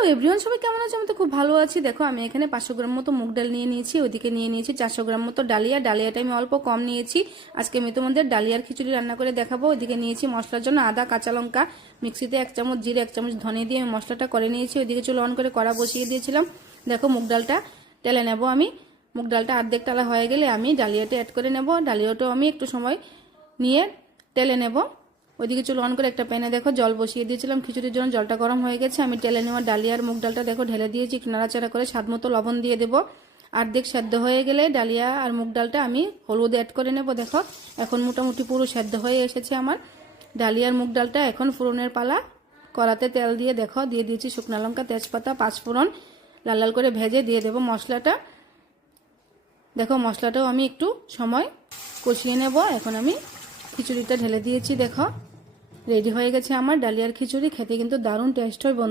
Hello everyone, সবাই কেমন আছে? আমি তো খুব ভালো আছি। দেখো আমি এখানে 500 গ্রাম মতো মুগ ডাল নিয়ে নিয়েছি, ওইদিকে নিয়ে নিয়েছি 400 গ্রাম মতো ডালিয়াটা আমি অল্প কম নিয়েছি। আজকে আমি তোমাদের ডালিয়ার খিচুড়ি রান্না করে দেখাবো। ওইদিকে নিয়েছি মশলার জন্য আদা, কাঁচা লঙ্কা, মিক্সিতে 1 চামচ জিরে, 1 চামচ ধনে দিয়ে আমি মশলাটা করে নিয়েছি। ওইদিকে চুলো অন করে কড়া বসিয়ে দিয়েছিলাম। দেখো মুগ ডালটা তেলে নেব আমি। মুগ ডালটা অর্ধেক টালা হয়ে গেলে আমি ডালিয়াটা অ্যাড করে নেব। ডালিয়াটাও আমি একটু সময় নিয়ে তেলে নেব। ওইদিকে চুলো অন করে একটা প্যানে দেখো জল বসিয়ে দিয়েছিলাম খিচুড়ির জন্য। জলটা গরম হয়ে গেছে। আমি তেলে নেওয়া ডালিয়া আর মুগ ডালটা দেখো ঢেলে দিয়েছি। একটু নাড়াচাড়া করে স্বাদ মতো লবণ দিয়ে দেবো। অর্ধেক সেদ্ধ হয়ে গেলে ডালিয়া আর মুগ ডালটা আমি হলুদ অ্যাড করে নেব। দেখো এখন মোটামুটি পুরো সেদ্ধ হয়ে এসেছে আমার ডালিয়া আর মুগ ডালটা। এখন ফোড়নের পালা। কড়াতে তেল দিয়ে দেখো দিয়ে দিয়েছি শুকনো লঙ্কা, তেজপাতা, পাঁচফোড়ন লাল লাল করে ভেজে দিয়ে দেবো মশলাটা। দেখো মশলাটাও আমি একটু সময় কষিয়ে নেব। এখন আমি খিচুড়িটা ঢেলে দিয়েছি। দেখো রেডি হয়ে গেছে আমার ডালিয়ার খিচুড়ি। খেতে কিন্তু দারুণ টেস্ট হয়।